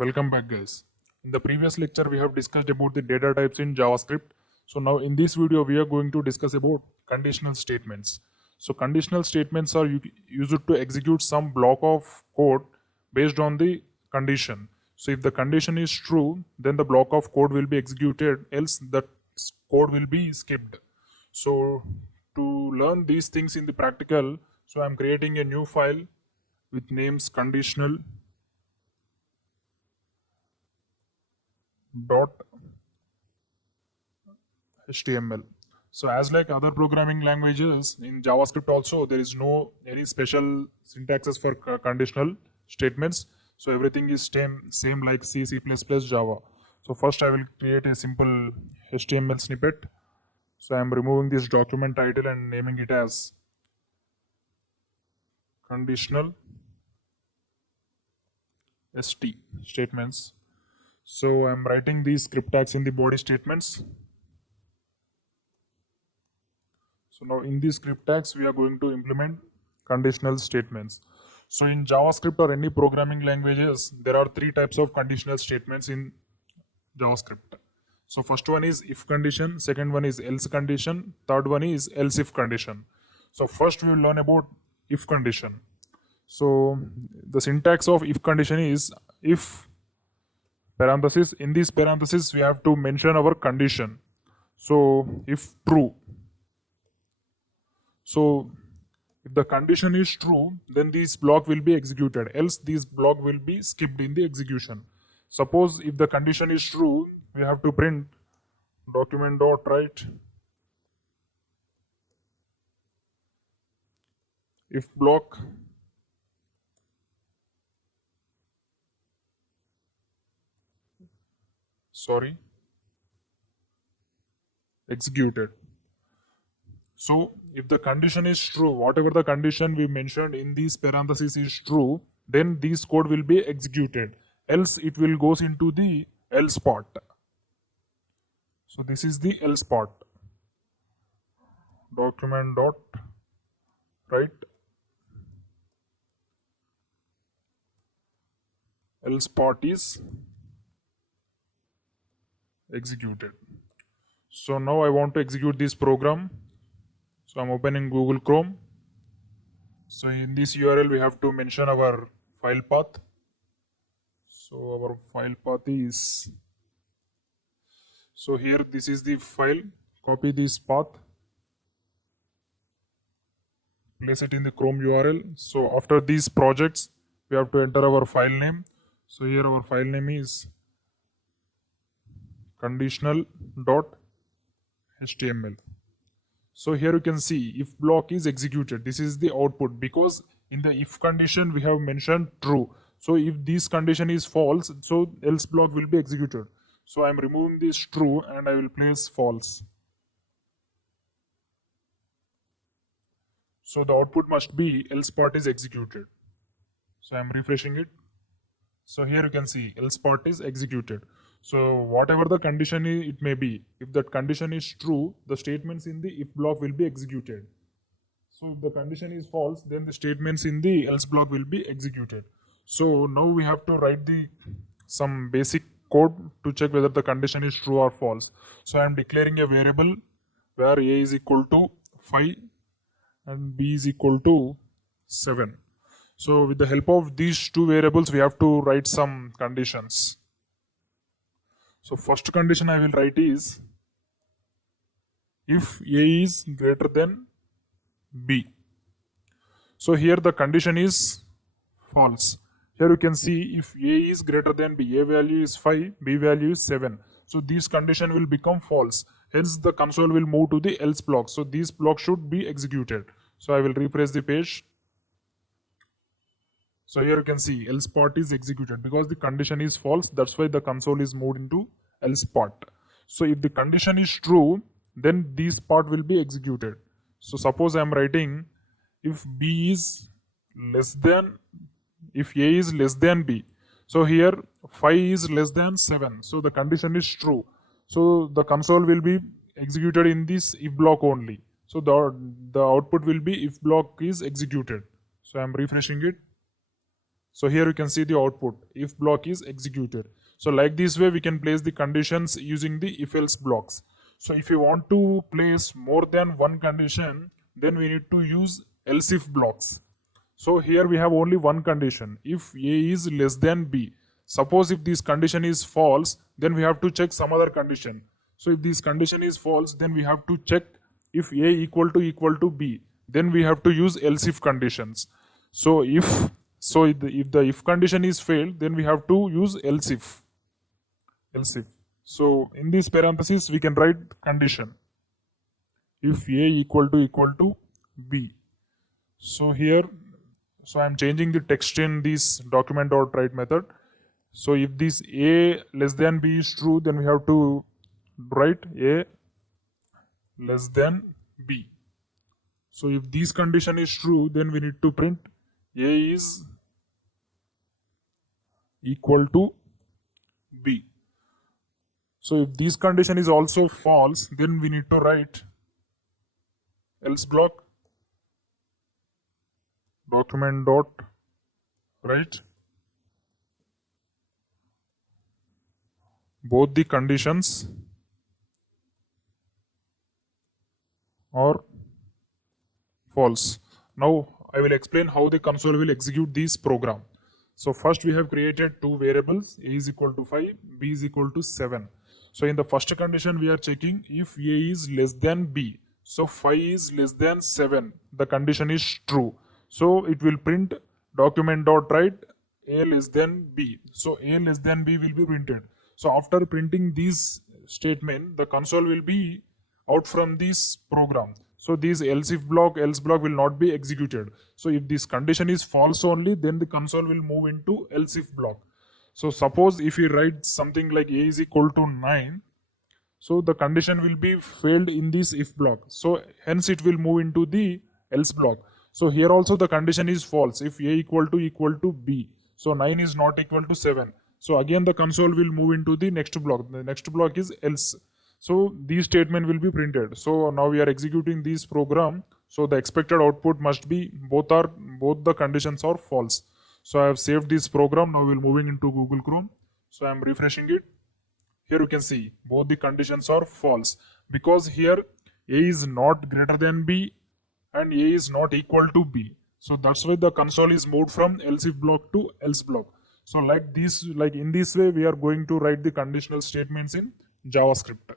Welcome back, guys. In the previous lecture we have discussed about the data types in JavaScript. So now in this video we are going to discuss about conditional statements. So conditional statements are used to execute some block of code based on the condition. So if the condition is true, then the block of code will be executed, else that code will be skipped. So to learn these things in the practical, so I'm creating a new file with names conditional dot HTML. So as like other programming languages, in JavaScript also there is no any special syntaxes for conditional statements. So everything is same like C, C++, Java. So first I will create a simple HTML snippet. So I am removing this document title and naming it as conditional ST statements. So I am writing these script tags in the body statements. So now in these script tags, we are going to implement conditional statements. So in JavaScript or any programming languages, there are three types of conditional statements in JavaScript. So first one is if condition, second one is else condition, third one is else if condition. So first we will learn about if condition. So the syntax of if condition is if parenthesis, in this parenthesis we have to mention our condition. So if true. So if the condition is true, then this block will be executed, else this block will be skipped in the execution. Suppose if the condition is true, we have to print document.write if block executed. So if the condition is true, whatever the condition we mentioned in these parentheses is true, then this code will be executed. Else it will goes into the else part. So this is the else part. Document dot write else part is executed. So now I want to execute this program. So I'm opening Google Chrome. So in this URL we have to mention our file path. So our file path is, so here this is the file, copy this path, place it in the Chrome URL. So after these projects we have to enter our file name. So here our file name is conditional.html. So here you can see if block is executed, this is the output, because in the if condition we have mentioned true. So if this condition is false, so else block will be executed. So I am removing this true and I will place false. So the output must be else part is executed. So I am refreshing it. So here you can see else part is executed. So whatever the condition it may be, if that condition is true, the statements in the if block will be executed. So if the condition is false, then the statements in the else block will be executed. So now we have to write some basic code to check whether the condition is true or false. So I am declaring a variable where a is equal to 5 and b is equal to 7. So with the help of these two variables, we have to write some conditions. So first condition I will write is if a is greater than b. So here the condition is false. Here you can see if a is greater than b, a value is 5, b value is 7. So this condition will become false. Hence the console will move to the else block. So this block should be executed. So I will refresh the page. So here you can see else part is executed because the condition is false. That's why the console is moved into else part. So if the condition is true, then this part will be executed. So suppose I am writing if b is less than, if a is less than b. So here 5 is less than 7. So the condition is true. So the console will be executed in this if block only. So the output will be if block is executed. So I am refreshing it. So here you can see the output, if block is executed. So like this way we can place the conditions using the if else blocks. So if you want to place more than one condition, then we need to use else if blocks. So here we have only one condition, if A is less than B. Suppose if this condition is false, then we have to check some other condition. So if this condition is false, then we have to check if A equal to B. Then we have to use else if conditions. So if the if condition is failed, then we have to use else if. Else if. So in this parenthesis, we can write condition. If A equal to B. So here, so I'm changing the text in this document.write method. So if this A less than B is true, then we have to write A less than B. So if this condition is true, then we need to print A is equal to B. So if this condition is also false, then we need to write else block document.write both the conditions are false. Now I will explain how the console will execute this program. So first we have created two variables, A is equal to 5, B is equal to 7. So in the first condition we are checking if A is less than B. So 5 is less than 7. The condition is true. So it will print document.write A less than B. So A less than B will be printed. So after printing this statement, the console will be out from this program. So this else block will not be executed. So if this condition is false only, then the console will move into else if block. So suppose if we write something like A is equal to 9, so the condition will be failed in this if block. So hence it will move into the else block. So here also the condition is false. If A equal to B, so 9 is not equal to 7. So again the console will move into the next block. The next block is else. So these statement will be printed. So now we are executing this program. So the expected output must be both the conditions are false. So I have saved this program. Now we're moving into Google Chrome. So I am refreshing it. Here you can see both the conditions are false because here A is not greater than B and A is not equal to B. So that's why the console is moved from else if block to else block. So like in this way, we are going to write the conditional statements in JavaScript.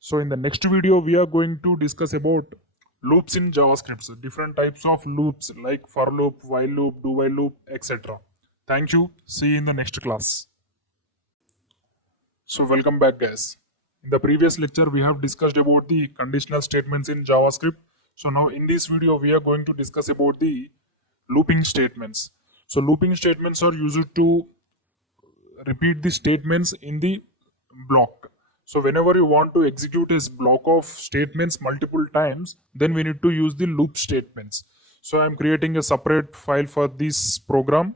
So in the next video, we are going to discuss about loops in JavaScript, so different types of loops like for loop, while loop, do while loop, etc. Thank you. See you in the next class. So welcome back guys. In the previous lecture, we have discussed about the conditional statements in JavaScript. So now in this video, we are going to discuss about the looping statements. So looping statements are used to repeat the statements in the block. So whenever you want to execute a block of statements multiple times, then we need to use the loop statements. So I'm creating a separate file for this program.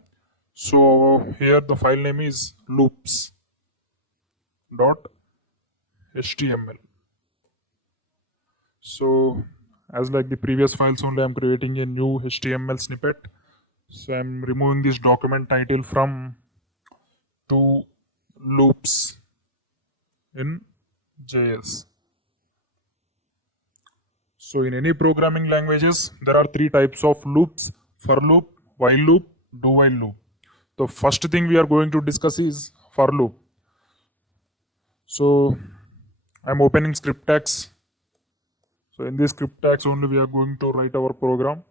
So here the file name is loops.html. So as like the previous files only, I'm creating a new HTML snippet. So I'm removing this document title from to loops in JS. So in any programming languages, there are three types of loops: for loop, while loop, do while loop. The first thing we are going to discuss is for loop. So I'm opening script tags. So in this script tags only we are going to write our program.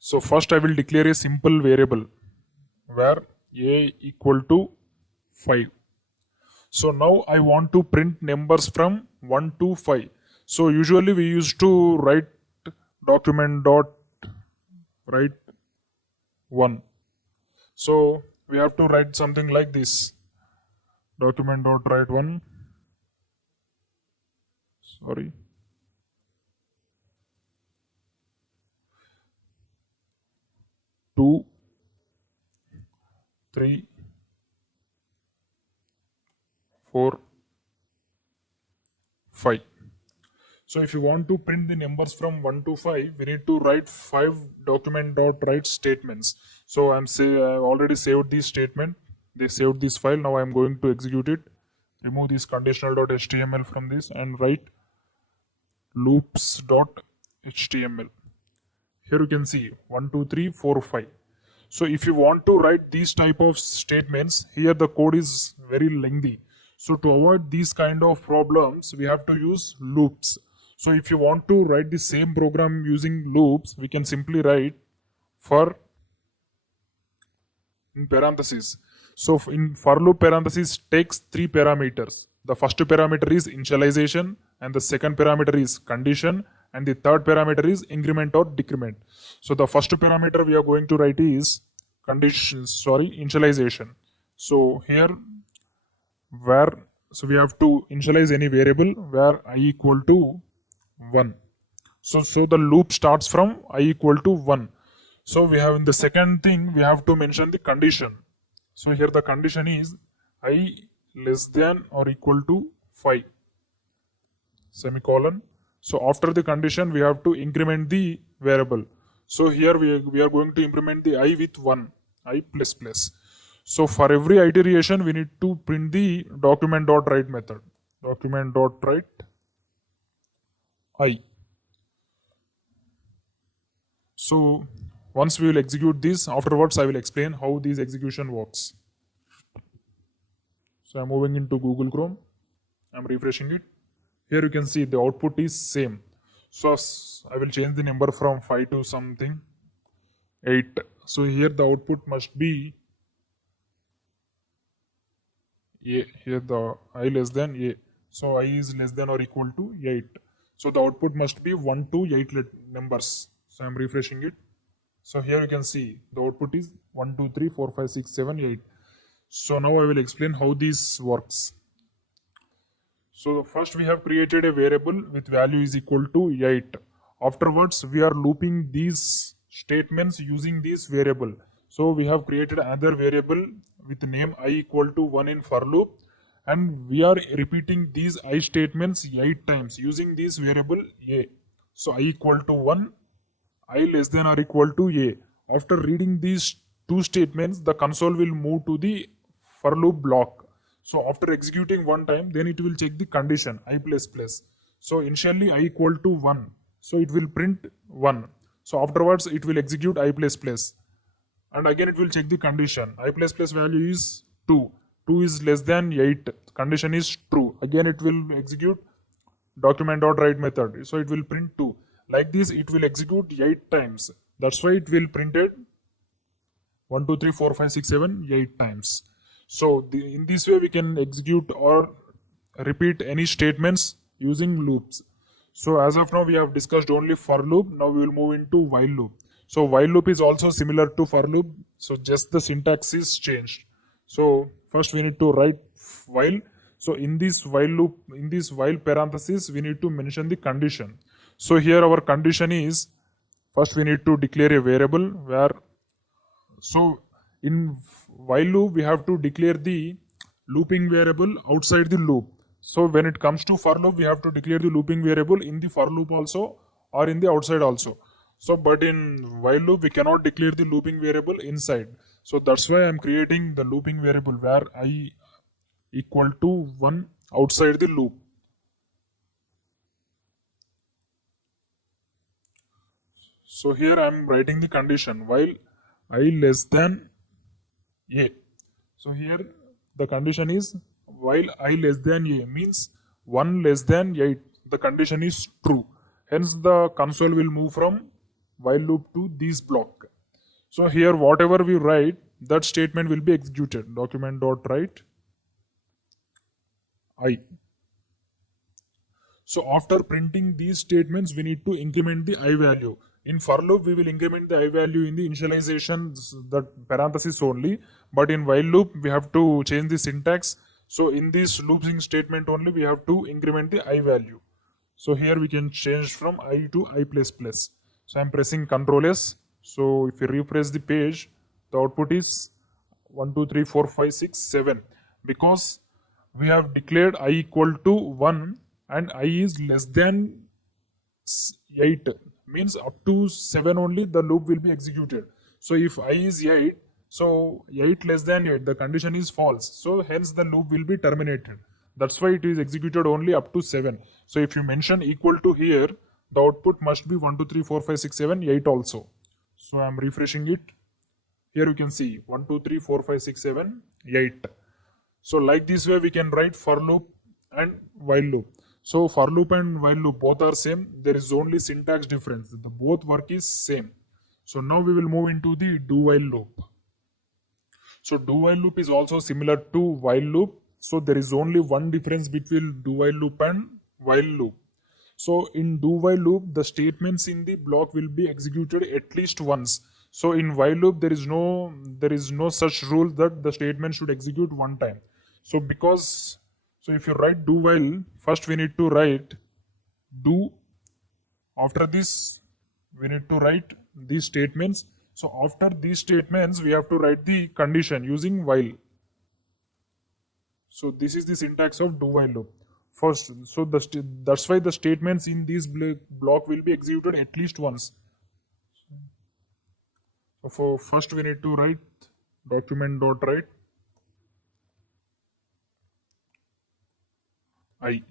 So first I will declare a simple variable where a equal to 5. So now I want to print numbers from 1 to 5. So usually we used to write document dot write 1. So we have to write something like this, document dot write 1, sorry, 2, 3, 4, 5. So if you want to print the numbers from 1 to 5, we need to write 5 document.write statements. So I already saved this statement. They saved this file. Now I'm going to execute it. Remove this conditional.html from this and write loops.html. Here you can see 1, 2, 3, 4, 5. So if you want to write these type of statements, here the code is very lengthy. So to avoid these kind of problems, we have to use loops. So if you want to write the same program using loops, we can simply write for in parentheses. So in for loop, parentheses takes 3 parameters. The first parameter is initialization, and the second parameter is condition, and the third parameter is increment or decrement. So the first parameter we are going to write is initialization. So here we have to initialize any variable where I equal to 1. So the loop starts from I equal to 1. So we have in the second thing, we have to mention the condition. So here the condition is I less than or equal to 5, semicolon. So after the condition, we have to increment the variable. So here we are going to implement the I with 1, I plus plus. So for every iteration, we need to print the document.write method. Document.write I. So once we will execute this, afterwards I will explain how this execution works. So I'm moving into Google Chrome. I'm refreshing it. Here you can see the output is same. So I will change the number from 5 to something 8. So here the output must be A. Here the I less than A. So I is less than or equal to 8. So the output must be 1 to 8 numbers. So I'm refreshing it. So here you can see the output is 1, 2, 3, 4, 5, 6, 7, 8. So now I will explain how this works. So first we have created a variable with value is equal to 8. Afterwards we are looping these statements using this variable. So we have created another variable with name I equal to 1 in for loop, and we are repeating these I statements 8 times using this variable A. So I equal to 1, I less than or equal to A. After reading these two statements, the console will move to the for loop block. So after executing one time, then it will check the condition I plus plus. So initially I equal to 1. So it will print 1. So afterwards it will execute I plus plus. And again it will check the condition. I plus plus value is 2. 2 is less than 8. Condition is true. Again it will execute document.write method. So it will print 2. Like this it will execute 8 times. That's why it will print it 1, 2, 3, 4, 5, 6, 7, 8 times. So in this way we can execute or repeat any statements using loops. So as of now we have discussed only for loop. Now we will move into while loop. So while loop is also similar to for loop. So just the syntax is changed. So first we need to write while. So in this while loop, in this while parenthesis, we need to mention the condition. So here our condition is, first we need to declare a variable where, so in while loop we have to declare the looping variable outside the loop. So when it comes to for loop, we have to declare the looping variable in the for loop also or in the outside also. So but in while loop we cannot declare the looping variable inside. So that's why I'm creating the looping variable where I equal to 1 outside the loop. So here I'm writing the condition while I less than A. So here the condition is while I less than A means 1 less than 8. The condition is true. Hence the console will move from while loop to this block. So here whatever we write, that statement will be executed. Document.write I. So after printing these statements, we need to increment the I value. In for loop, we will increment the I value in the initialization, that parenthesis only. But in while loop, we have to change the syntax. So in this looping statement only, we have to increment the I value. So here we can change from I to I plus plus. So I'm pressing Ctrl S. So if you refresh the page, the output is 1, 2, 3, 4, 5, 6, 7. Because we have declared I equal to 1 and I is less than 8 means up to 7 only the loop will be executed. So if I is 8, so 8 less than 8, the condition is false. So hence the loop will be terminated. That's why it is executed only up to 7. So if you mention equal to here, the output must be 1, 2, 3, 4, 5, 6, 7, 8 also. So I am refreshing it. Here you can see 1, 2, 3, 4, 5, 6, 7, 8. So like this way we can write for loop and while loop. So for loop and while loop both are same. There is only syntax difference. The both work is same. So now we will move into the do while loop. So do while loop is also similar to while loop. So there is only one difference between do while loop and while loop. So in do while loop, the statements in the block will be executed at least once. So in while loop, there is no such rule that the statement should execute one time. So if you write do while, first we need to write do. After this, we need to write these statements. So after these statements, we have to write the condition using while. So this is the syntax of do while loop. First, so that's why the statements in this block will be executed at least once. So for first we need to write document.write I.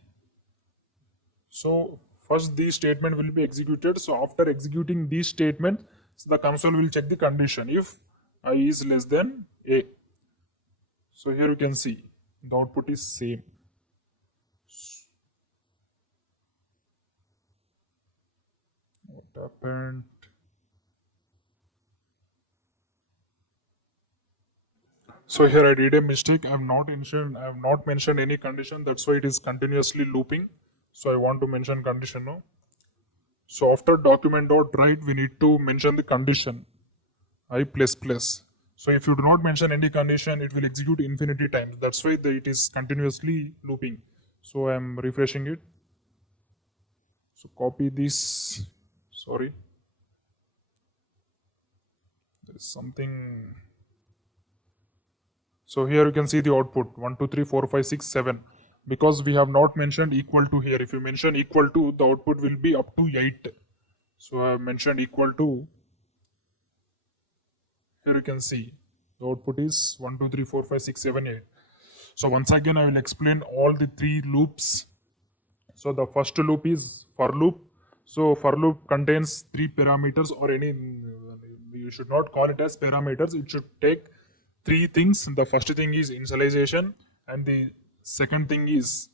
So first these statement will be executed. So after executing these statement, the console will check the condition if I is less than A. So here you can see the output is same. What happened? So here I did a mistake. I have not mentioned any condition. That's why it is continuously looping. So I want to mention condition now. So after document.write, we need to mention the condition I plus plus. So if you do not mention any condition, it will execute infinity times. That's why it is continuously looping. So I am refreshing it. So copy this. Sorry. There is something. So here you can see the output 1, 2, 3, 4, 5, 6, 7. Because we have not mentioned equal to here. If you mention equal to, the output will be up to 8. So I have mentioned equal to. Here you can see the output is 1, 2, 3, 4, 5, 6, 7, 8. So once again I will explain all the 3 loops. So the first loop is for loop. So for loop contains 3 parameters or any, you should not call it as parameters. It should take 3 things. The first thing is initialization, and the second thing is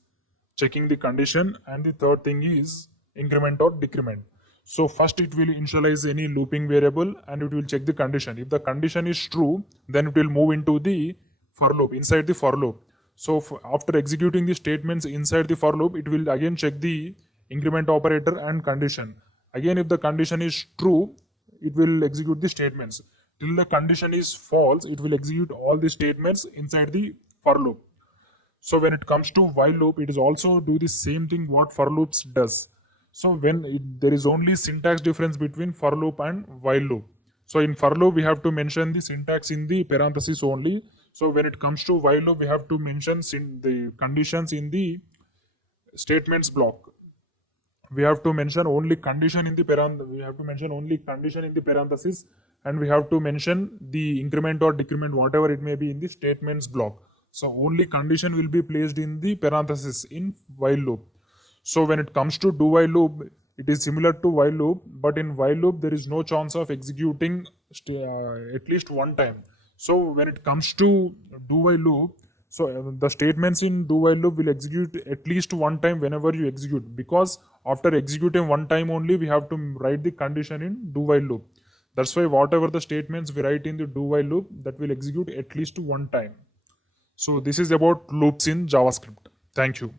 checking the condition, and the third thing is increment or decrement. So first it will initialize any looping variable and it will check the condition. If the condition is true, then it will move into the for loop, inside the for loop. So after executing the statements inside the for loop, it will again check the increment operator and condition. Again, if the condition is true, it will execute the statements. Till the condition is false, it will execute all the statements inside the for loop. So when it comes to while loop, it is also do the same thing what for loops does. So there is only syntax difference between for loop and while loop. So in for loop, we have to mention the syntax in the parentheses only. So when it comes to while loop, we have to mention the conditions in the statements block. We have to mention only condition in the parentheses, and we have to mention the increment or decrement, whatever it may be, in the statements block. So only condition will be placed in the parentheses in while loop. So when it comes to do while loop, it is similar to while loop, but in while loop there is no chance of executing at least one time. So when it comes to do while loop, so the statements in do while loop will execute at least one time whenever you execute, because after executing one time only we have to write the condition in do while loop. That's why whatever the statements we write in the do while loop, that will execute at least one time. So this is about loops in JavaScript. Thank you.